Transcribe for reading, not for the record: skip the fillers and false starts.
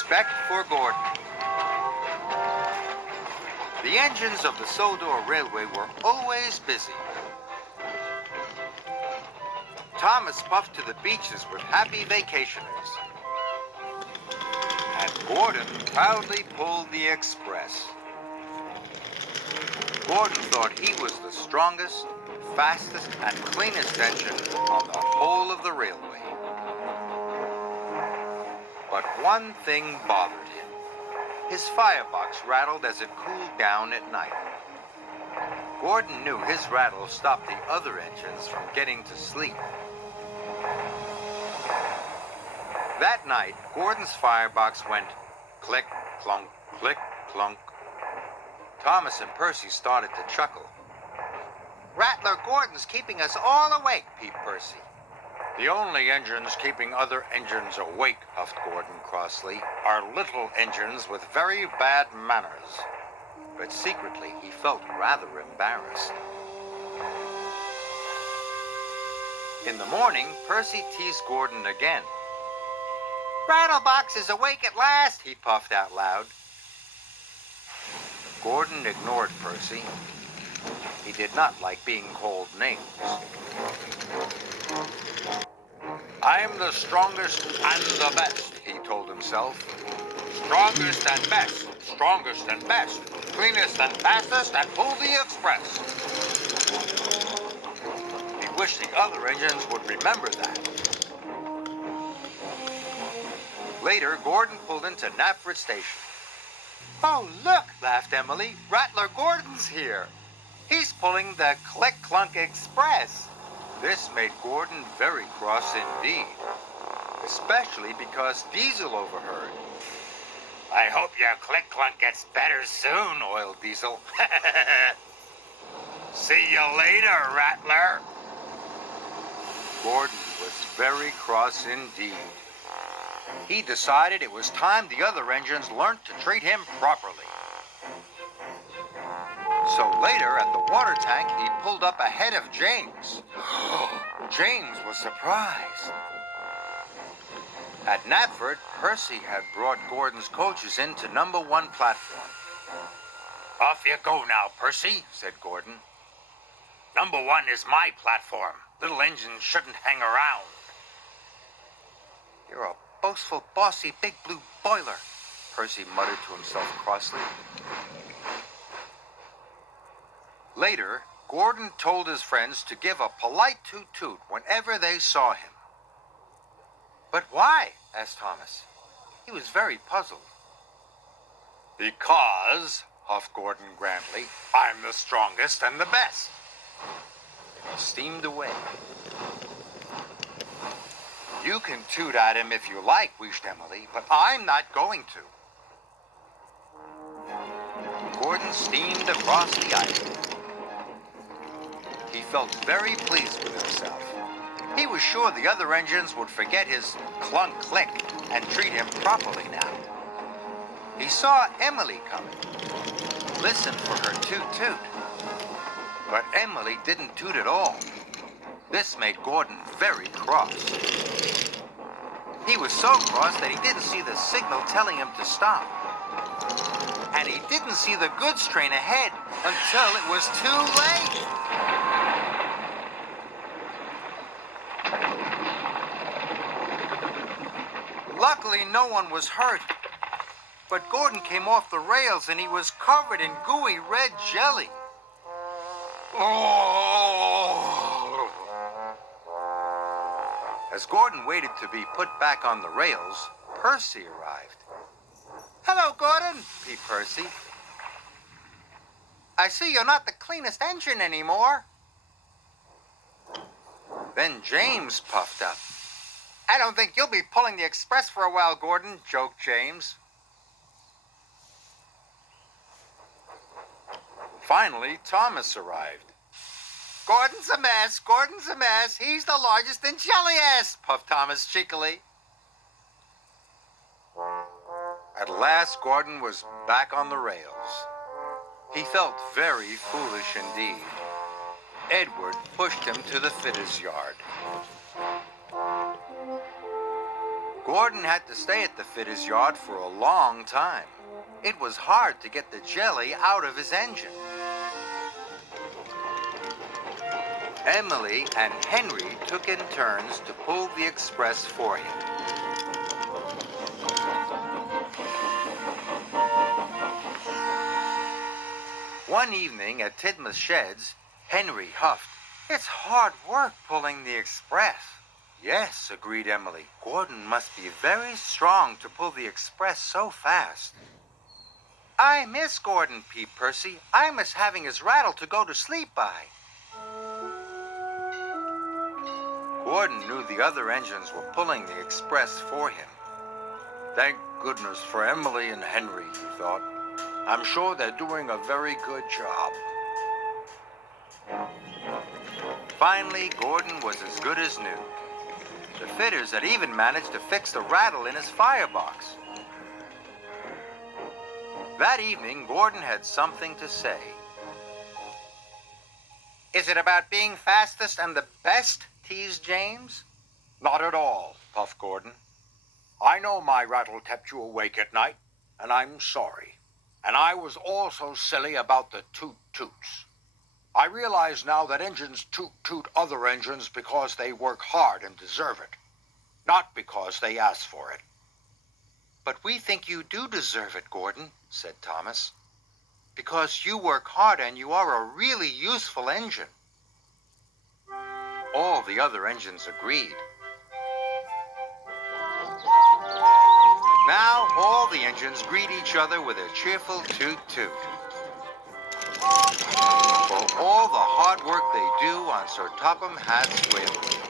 respect for Gordon. The engines of the Sodor Railway were always busy. Thomas puffed to the beaches with happy vacationers. And Gordon proudly pulled the express. Gordon thought he was the strongest, fastest, and cleanest engine on the whole of the railway. But one thing bothered him. His firebox rattled as it cooled down at night. Gordon knew his rattle stopped the other engines from getting to sleep. That night, Gordon's firebox went click, clunk, click, clunk. Thomas and Percy started to chuckle. "Rattler Gordon's keeping us all awake," peeped Percy. "The only engines keeping other engines awake," huffed Gordon crossly, "are little engines with very bad manners." But secretly, he felt rather embarrassed. In the morning, Percy teased Gordon again. "Rattlebox is awake at last," he puffed out loud. Gordon ignored Percy. He did not like being called names. "I'm the strongest and the best," he told himself. "Strongest and best, strongest and best, cleanest and fastest, and pull the express." He wished the other engines would remember that. Later, Gordon pulled into Knapford Station. "Oh, look," laughed Emily. "Rattler Gordon's here. He's pulling the Click-Clunk Express." This made Gordon very cross indeed, especially because Diesel overheard. "I hope your Click-Clunk gets better soon," oiled Diesel. "See you later, Rattler." Gordon was very cross indeed. He decided it was time the other engines learned to treat him properly. So later, at the water tank, he pulled up ahead of James. James was surprised. At Knapford, Percy had brought Gordon's coaches into #1 platform. "Off you go now, Percy," said Gordon. "#1 is my platform. Little engines shouldn't hang around." "You're a boastful, bossy, big blue boiler," Percy muttered to himself crossly. Later, Gordon told his friends to give a polite toot-toot whenever they saw him. "But why?" asked Thomas. He was very puzzled. "Because," huffed Gordon grandly, "I'm the strongest and the best." He steamed away. "You can toot at him if you like," wished Emily, "but I'm not going to." Gordon steamed across the island. He felt very pleased with himself. He was sure the other engines would forget his clunk-click and treat him properly now. He saw Emily coming, listened for her toot-toot. But Emily didn't toot at all. This made Gordon very cross. He was so cross that he didn't see the signal telling him to stop. And he didn't see the goods train ahead until it was too late. Luckily, no one was hurt. But Gordon came off the rails and he was covered in gooey red jelly. Oh! As Gordon waited to be put back on the rails, Percy arrived. "Hello, Gordon," peeped Percy. "I see you're not the cleanest engine anymore." Then James puffed up. "I don't think you'll be pulling the express for a while, Gordon," joked James. Finally, Thomas arrived. "Gordon's a mess, Gordon's a mess. He's the largest and jelliest," puffed Thomas cheekily. At last, Gordon was back on the rails. He felt very foolish indeed. Edward pushed him to the fitter's yard. Gordon had to stay at the fitter's yard for a long time. It was hard to get the jelly out of his engine. Emily and Henry took in turns to pull the express for him. One evening at Tidmouth's sheds, Henry huffed. "It's hard work pulling the express." "Yes," agreed Emily. "Gordon must be very strong to pull the express so fast." "I miss Gordon," peeped Percy. "I miss having his rattle to go to sleep by." Gordon knew the other engines were pulling the express for him. "Thank goodness for Emily and Henry," he thought. "I'm sure they're doing a very good job." Finally, Gordon was as good as new. The fitters had even managed to fix the rattle in his firebox. That evening, Gordon had something to say. "Is it about being fastest and the best?" teased James. "Not at all," puffed Gordon. "I know my rattle kept you awake at night, and I'm sorry. And I was also silly about the toot-toots. I realize now that engines toot-toot other engines because they work hard and deserve it, not because they ask for it." "But we think you do deserve it, Gordon," said Thomas, "because you work hard and you are a really useful engine." All the other engines agreed. Now all the engines greet each other with a cheerful toot-toot for all the hard work they do on Sir Topham Hatt's wheel.